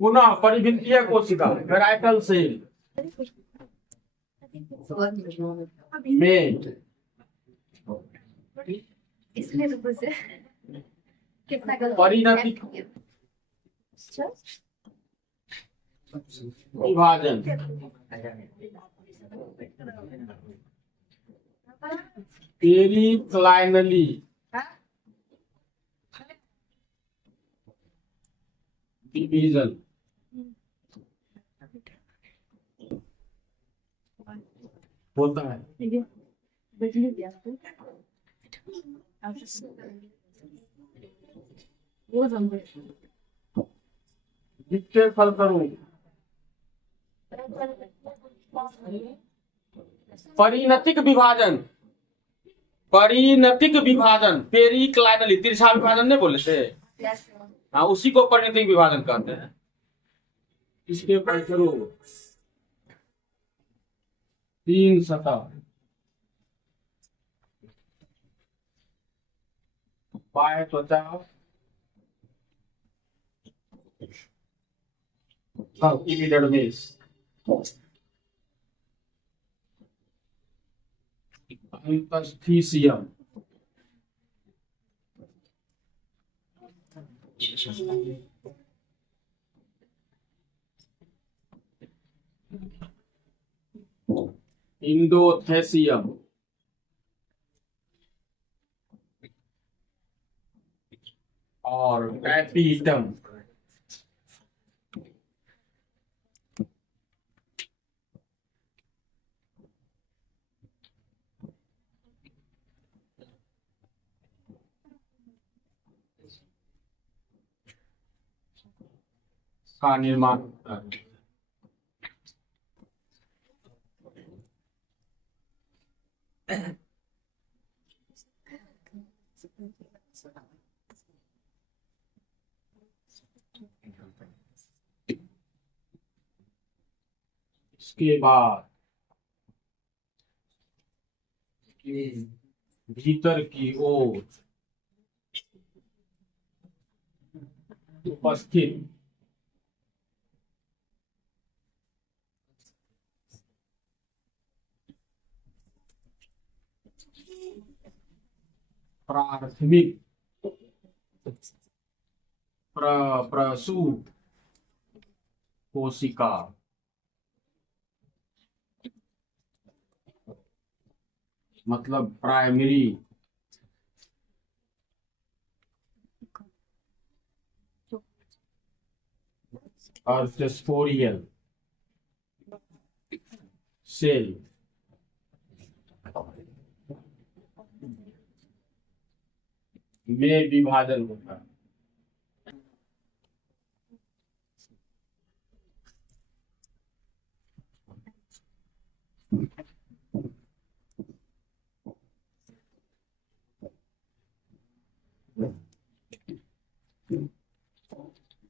पुनः परिवित्तीय कोशिका parietal cell में इसमें रुको से कितना गलत परिणतिक विभाजन पेरिक्लाइनली डिवीजन होता है। द्वितीय फलस्वरूप परिणतिक विभाजन पेरिक्लाइनली तिरछा विभाजन नहीं बोले थे, हाँ उसी को परिणतिक विभाजन कहते हैं। इसके फलस्वरूप 3 सतह बाह्य त्वचा इपिडर्मिस इंटरस्टिशियम इंडोथेसियम और कैपिटम का निर्माण होता है। इसके बाद भीतर की ओर उपस्थित प्राथमिक प्रसूत कोशिका मतलब प्राइमरी और टेस्पोरियल सेल में विभाजन होता है।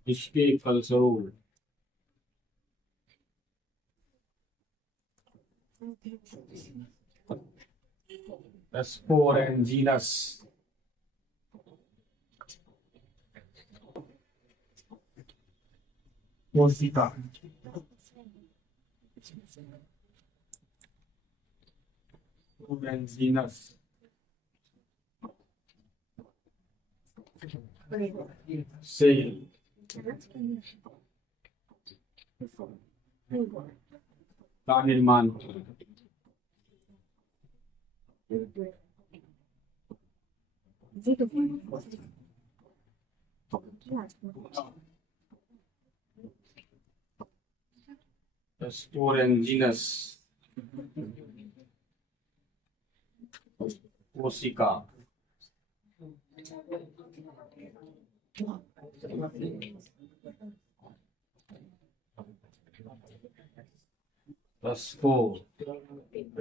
इसके फलस्वरूप स्पोरेंजिनस कोशिका स्पोरेंजिनस सेल का निर्माण होता है। स्पोरेंजिनस कोशिका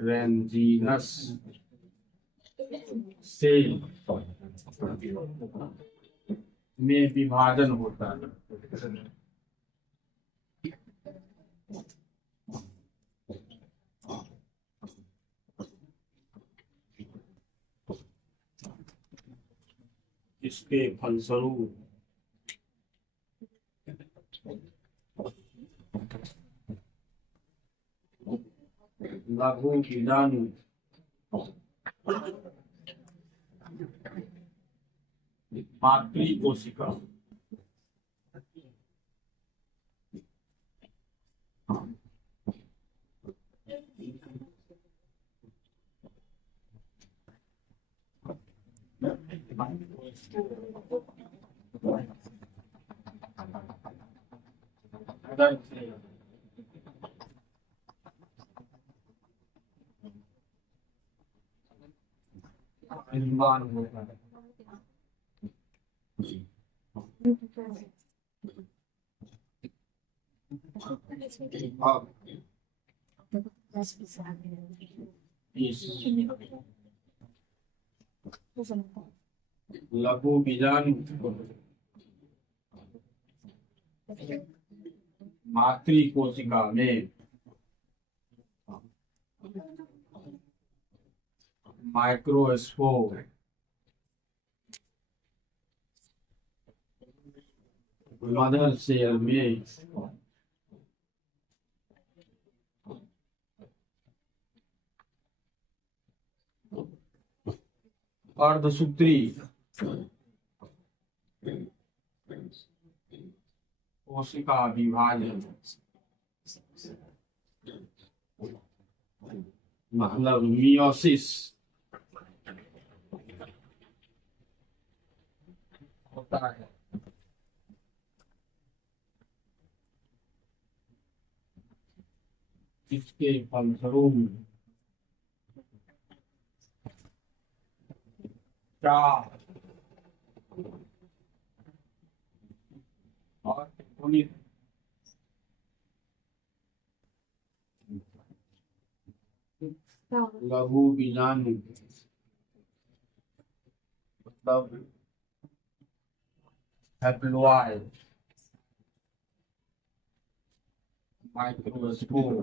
स्पोरेंजिनस सेल में विभाजन होता है। इसके फलस्वरूप लघु बीजाणु मातृ कोशिका निर्माण होता है। अब इस लघु बीजाणु मातृ कोशिका में माइक्रोस्पोर मदर सेल में अर्धसूत्री कोशिका विभाजन मतलब मियोसिस होता है। इसके फलस्वरूप और लघु बीजाणु मतलब हैप्लॉइड माइक्रोस्पोर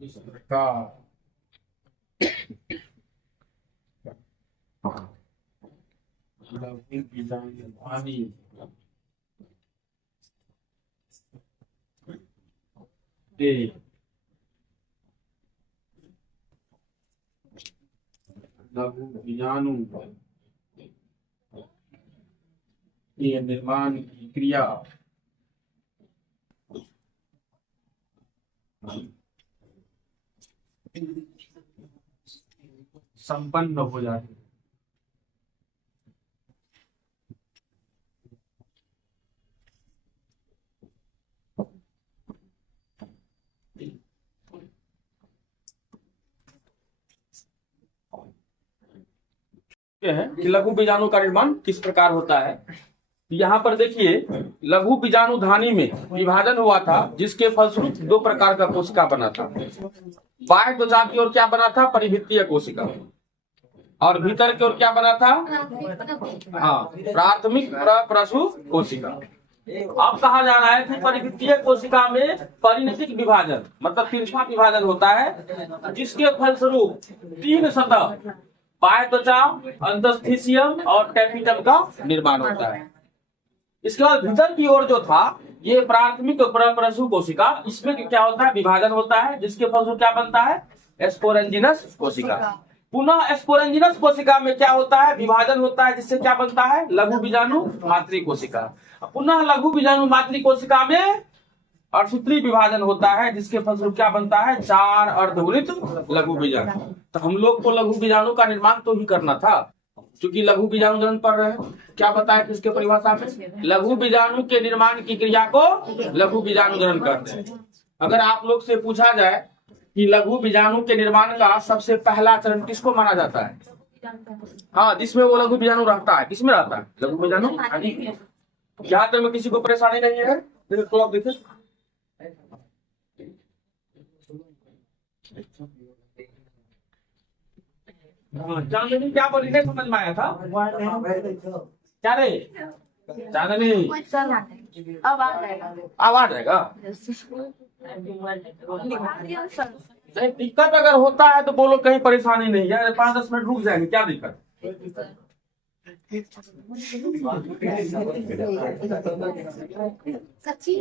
इस प्रकार लघु बीजाणु पानी लघु बीजाणु के निर्माण की क्रिया संपन्न हो जाती है कि लघु बीजाणु का निर्माण किस प्रकार होता है। यहाँ पर देखिए लघु बीजाणु धानी में विभाजन हुआ था जिसके फलस्वरूप दो प्रकार का कोशिका बना था। बाह्य त्वचा की ओर क्या बना था, परिभित्तीय कोशिका, और भीतर की ओर क्या बना था, हाँ प्राथमिक प्रसू कोशिका। अब कहा जा रहा है कि परिभित्तीय कोशिका में परिणतिक विभाजन मतलब तिरछा विभाजन होता है जिसके फलस्वरूप तीन सतह बाह्य त्वचा, अंतस्थिसियम और टैपिटम का निर्माण होता है। इसके बाद भीतर की ओर जो था ये प्राथमिक प्रसू कोशिका, इसमें क्या होता है, विभाजन होता है जिसके फलस्वरूप क्या बनता है, स्पोरेंजिनस कोशिका। पुनः स्पोरेंजिनस कोशिका में क्या होता है, विभाजन होता है जिससे क्या बनता है, लघु बीजाणु मातृ कोशिका। पुनः लघु बीजाणु मातृ कोशिका में अर्धसूत्री विभाजन होता है जिसके फलस्वरूप क्या बनता है, चार अर्धवृत्त लघु बीजाणु। तो हम लोग को लघु बीजाणु का निर्माण तो ही करना था क्योंकि लघु बीजाणु ग्रहण पढ़ रहे हैं। क्या बताया कि इसके परिभाषा में लघु बीजाणु के निर्माण की क्रिया को लघु बीजाणु ग्रहण करते हैं। अगर आप लोग से पूछा जाए कि लघु बीजाणु के निर्माण का सबसे पहला चरण किसको माना जाता है? हाँ, जिसमें वो लघु बीजाणु रहता है। किसमें रहता है लघु बीजाणु? यहाँ तक में किसी को परेशानी नहीं है? तो आप देखिए, चांदनी क्या बोली? नहीं समझ में आया था क्या रे? चांदनी अब आ जाएगा। अब आ जाएगा। नहीं, दिक्कत अगर होता है तो बोलो, कहीं परेशानी नहीं है, 5-10 मिनट रुक जाएंगे, क्या दिक्कत? सच्ची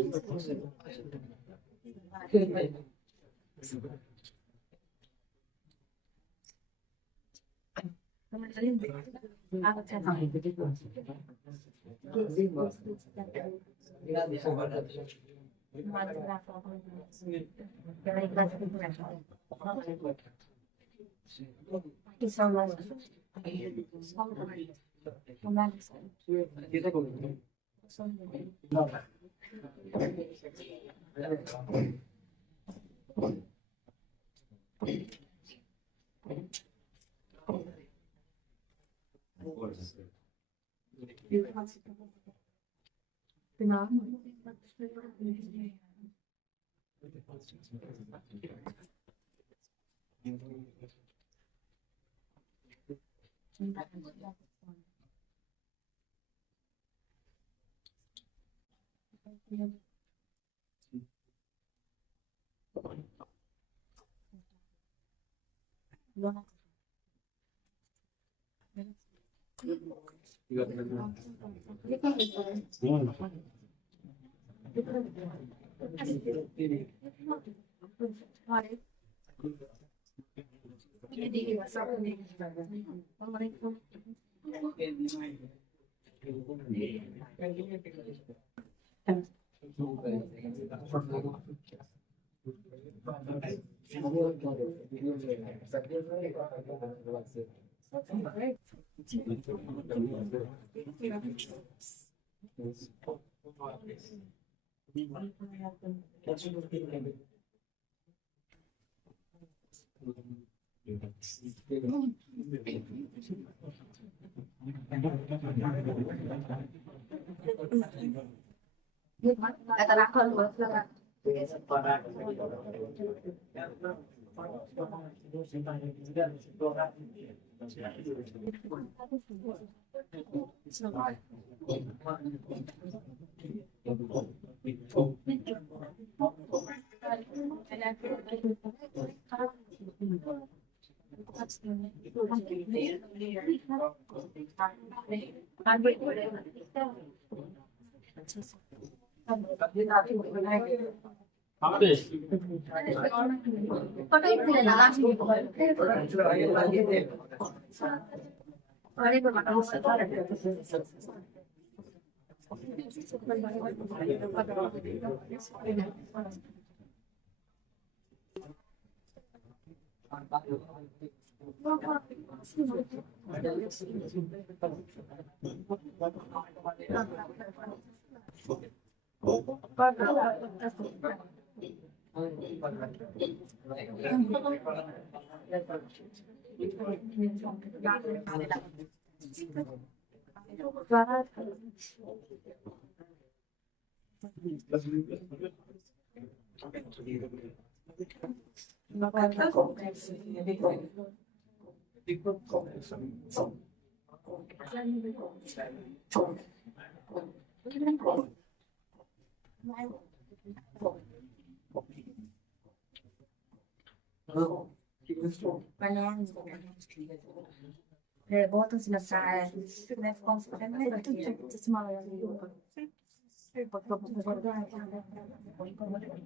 बहुत अच्छा लगता है। मैं कौन सा पता नहीं करती है चश्मा लगा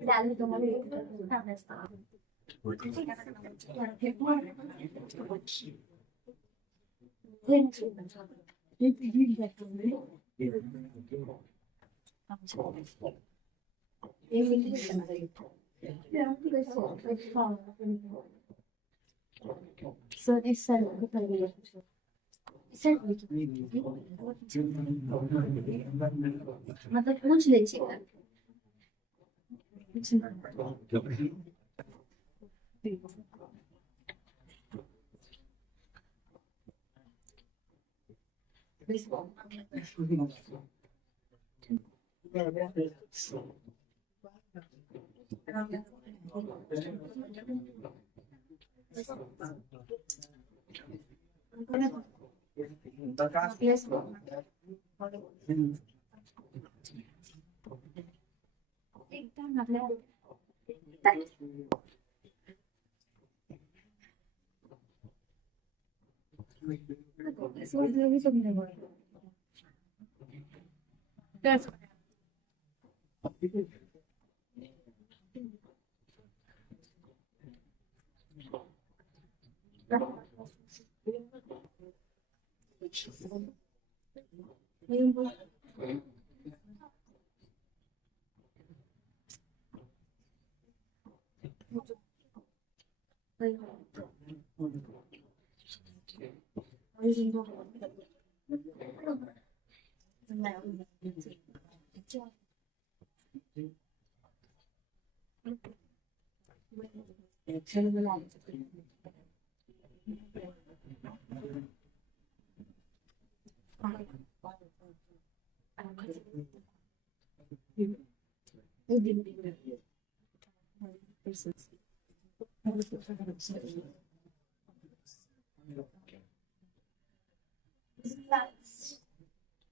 डाल तो सर इस सर सर मतलब पूछ लीजिएगा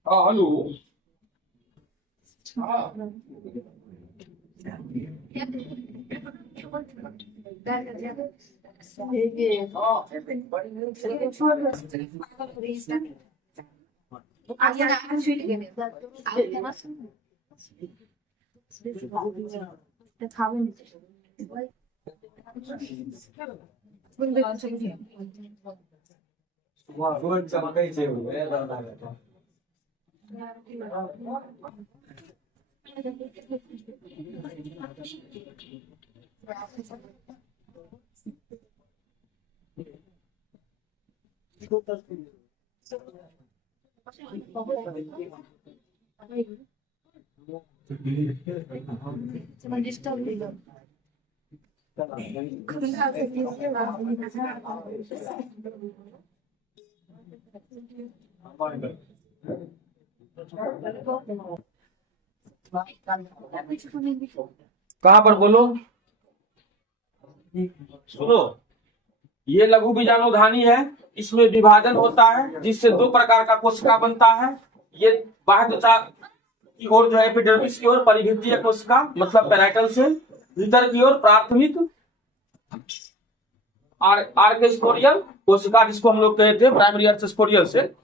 हाँ हेलो। हाँ कहाँ पर बोलो। सुनो, ये लघु बीजाणुधानी है। इसमें विभाजन होता है जिससे दो प्रकार का कोशिका बनता है। ये बाह्य त्वचा की ओर जो है एपिडर्मिस की ओर परिभित्तीय कोशिका मतलब पैराइटल से, भीतर की ओर प्राथमिक आर्केस्पोरियल कोशिका जिसको हम लोग कहते हैं प्राइमरी आर्केस्पोरियल से,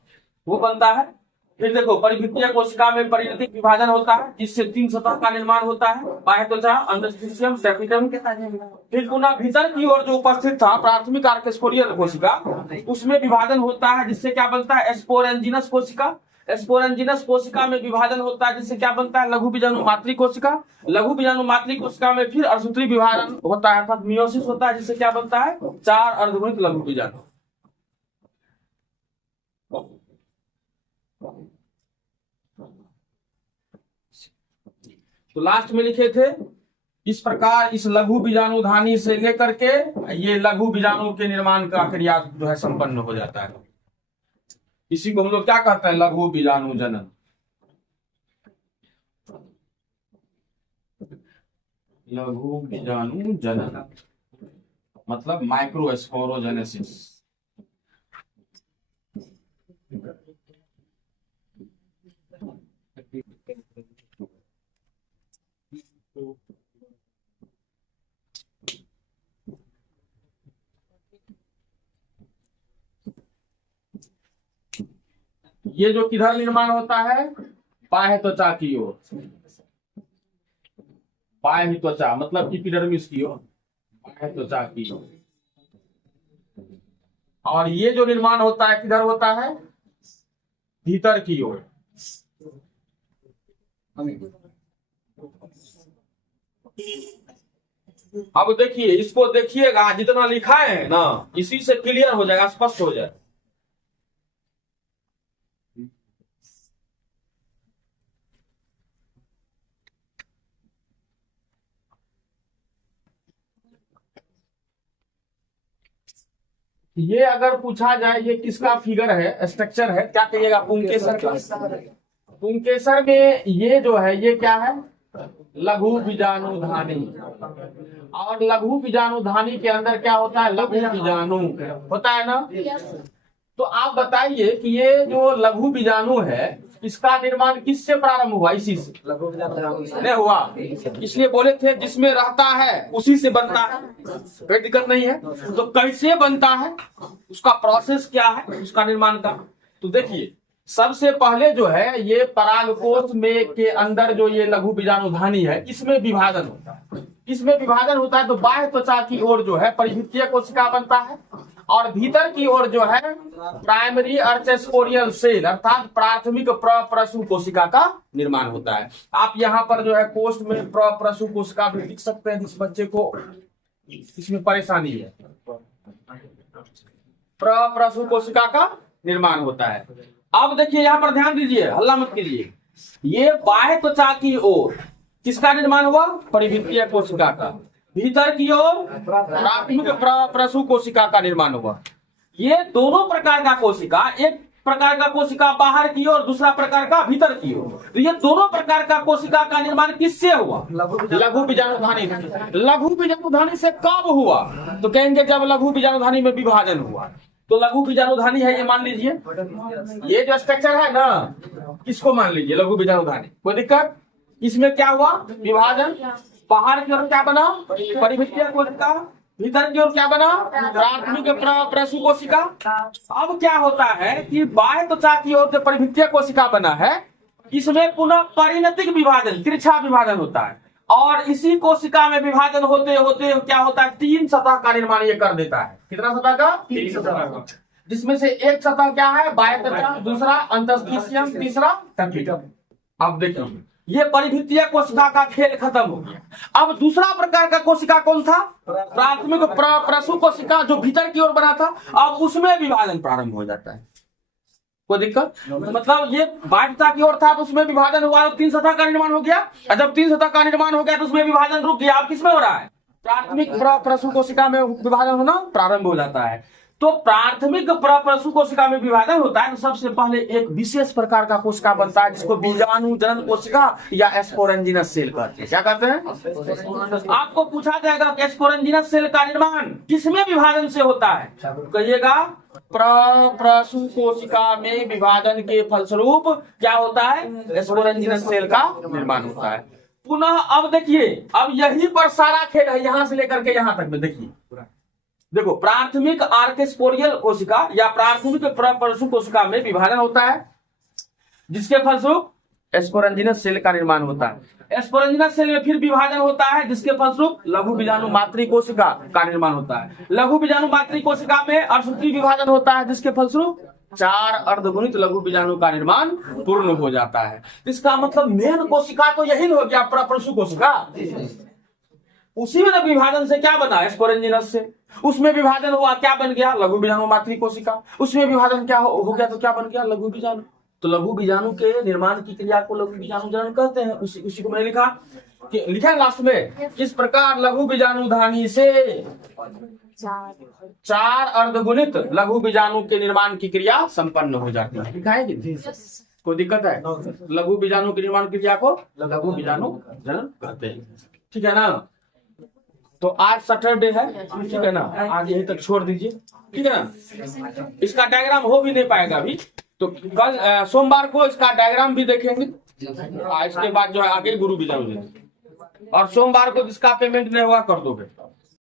वो बनता है। फिर देखो, परिभित्तीय कोशिका में परिणतिक विभाजन होता है जिससे 3 सतह का निर्माण होता है, बाह्य त्वचा, अंडरस्टिशियम, टैपिटम। फिर पुनः भीतर की ओर जो उपस्थित था प्राथमिक आर्केस्पोरियल कोशिका, उसमें विभाजन होता है जिससे क्या बनता है, स्पोरेंजिनस कोशिका। स्पोरेंजिनस कोशिका में विभाजन होता है जिससे क्या बनता है, लघु बीजाणु मातृ कोशिका। लघु बीजाणु मातृ कोशिका में फिर अर्धसूत्री विभाजन होता है अर्थात मियोसिस होता है जिससे क्या बनता है, 4 अर्धगुणित लघु बीजाणु। तो लास्ट में लिखे थे, इस प्रकार इस लघु बीजाणुधानी से लेकर के ये लघु बीजाणु के निर्माण का क्रिया जो है संपन्न हो जाता है। इसी को हम लोग क्या कहते हैं, लघु बीजाणु जनन। लघु बीजाणु जनन मतलब माइक्रोस्पोरोजेनेसिस। ये जो किधर निर्माण होता है, बाह्य त्वचा की ओर। बाह्य त्वचा मतलब एपिडर्मिस की ओर, बाह्य त्वचा की ओर। और ये जो निर्माण होता है किधर होता है, भीतर की ओर। अब देखिए, इसको देखिएगा, जितना लिखा है ना इसी से क्लियर हो जाएगा, स्पष्ट हो जाएगा। ये अगर पूछा जाए ये किसका फिगर है, स्ट्रक्चर है, क्या कहिएगा? पुंकेसर का। पुंकेसर में ये जो है ये क्या है? लघु बीजाणुधानी। और लघु बीजाणुधानी के अंदर क्या होता है? लघु बीजाणु होता है ना। तो आप बताइए कि ये जो लघु बीजाणु है इसका निर्माण किससे प्रारंभ हुआ? इसी से नहीं हुआ, इसलिए बोले थे जिसमें रहता है उसी से बनता है, कोई दिक्कत नहीं है। तो कैसे बनता है, उसका प्रोसेस क्या है उसका निर्माण का? तो देखिए सबसे पहले जो है ये परागकोश में के अंदर जो ये लघु बीजाणुधानी है इसमें विभाजन होता है। इसमें विभाजन होता है तो बाह्य त्वचा की ओर जो है परिभित्तीय कोशिका बनता है और भीतर की ओर जो है प्राइमरी अर्चेस्पोरियल सेल अर्थात प्राथमिक प्रसु कोशिका का निर्माण होता है। आप यहाँ पर जो है पोस्ट में प्रसु कोशिका भी लिख सकते हैं जिस बच्चे को इसमें परेशानी है। प्रसु कोशिका का निर्माण होता है। अब देखिए यहाँ पर ध्यान दीजिए, हल्ला मत कीजिए। ये बाह्य त्वचा की ओर किसका निर्माण हुआ? परिभित्तीय कोशिका का। भीतर की ओर प्राथमिक प्रसु कोशिका का निर्माण हुआ। ये दोनों प्रकार का कोशिका, एक प्रकार का कोशिका बाहर की ओर, दूसरा प्रकार का भीतर की ओर। तो ये दोनों प्रकार का कोशिका का निर्माण किससे हुआ? लघु बीजाणुधानी। लघु बीजाणुधानी से कब हुआ? तो कहेंगे जब लघु बीजाणुधानी में विभाजन हुआ। तो लघु बीजाणुधानी है ये मान लीजिए, ये जो स्ट्रक्चर है ना इसको मान लीजिए लघु बीजाणुधानी। कोई दिक्कत? इसमें क्या हुआ? विभाजन। बाहर की ओर क्या बना? परिभित्तीय कोशिका। भीतर की ओर क्या बना? प्राथमिक प्रसु कोशिका। अब क्या होता है कि बाह्य त्वचा की ओर जो परिभित्तीय कोशिका बना है इसमें पुनः परिणतिक विभाजन, तिरछा विभाजन होता है और इसी कोशिका में विभाजन होते होते क्या होता है? 3 सतह का निर्माण ये कर देता है। कितना सतह का? 3 सतह का। जिसमें से एक सतह क्या है? बाह्य त्वचा, दूसरा अंतस्थिशियम, तीसरा टर्मिनम। अब देखिए ये परिभित्तीय कोशिका का खेल खत्म हो गया। अब दूसरा प्रकार का कोशिका कौन था? प्राथमिक प्रसु कोशिका जो भीतर की ओर बना था। अब उसमें विभाजन प्रारंभ हो जाता है। कोई दिक्कत? मतलब ये बाह्यता की ओर था तो उसमें विभाजन हुआ, 3 सतह का निर्माण हो गया। और जब 3 सतह का निर्माण हो गया तो उसमें विभाजन रुक गया। अब किसमें हो रहा है? प्राथमिक प्रसु कोशिका में विभाजन होना प्रारंभ हो जाता है। तो प्राथमिक प्रसु कोशिका में विभाजन होता है तो सबसे पहले एक विशेष प्रकार का कोशिका बनता है जिसको बीजाणु जनन कोशिका या स्पोरेंजिनस सेल कहते हैं। क्या कहते हैं? आपको पूछा जाएगा कि स्पोरेंजिनस सेल का निर्माण किसमें विभाजन से होता है? कहिएगा प्रसु कोशिका में विभाजन के फलस्वरूप क्या होता है? स्पोरेंजिनस सेल का निर्माण होता है। पुनः अब देखिए, अब यहीं पर सारा खेल है, यहां से लेकर के यहां तक में देखिए। देखो प्राथमिक आर्केस्पोरियल कोशिका या प्राथमिक प्रसु कोशिका में विभाजन होता है जिसके फलस्वरूप स्पोरेंजिनस सेल का निर्माण होता है। स्पोरेंजिनस सेल में फिर विभाजन होता है जिसके फलस्वरूप लघु बीजाणु मातृ कोशिका का निर्माण होता है। लघु बीजाणु मातृ कोशिका में अर्धसूत्री विभाजन होता है जिसके फलस्वरूप 4 अर्धगुणित लघु बीजाणु का निर्माण पूर्ण हो जाता है। इसका मतलब मेन कोशिका तो यही हो गया प्रसु कोशिका। उसी में जब विभाजन से क्या बना? स्पोरेंजिनस से। उसमें विभाजन हुआ, क्या बन गया? लघु बीजाणु मातृ कोशिका। उसमें विभाजन क्या हो गया तो क्या बन गया? लघु बीजाणु। तो लघु बीजाणु के निर्माण की क्रिया को लघु बीजाणु जनन कहते हैं। उसी को मैंने लिखा है लास्ट में, किस प्रकार लघु बीजाणुधानी से 4 अर्धगुणित लघु बीजाणु के निर्माण की क्रिया संपन्न हो जाती है। लिखा है कि कोई दिक्कत है? लघु बीजाणु के निर्माण की क्रिया को लघु बीजाणु जनन कहते हैं। ठीक है ना? तो आज सैटरडे है, ठीक है ना? आज यहीं तक छोड़ दीजिए, ठीक है ना? इसका डायग्राम हो भी नहीं पाएगा अभी, तो कल सोमवार को इसका डायग्राम भी देखेंगे। इसके बाद जो है आगे गुरु बीजाणु, और सोमवार को जिसका पेमेंट नहीं हुआ कर दोगे।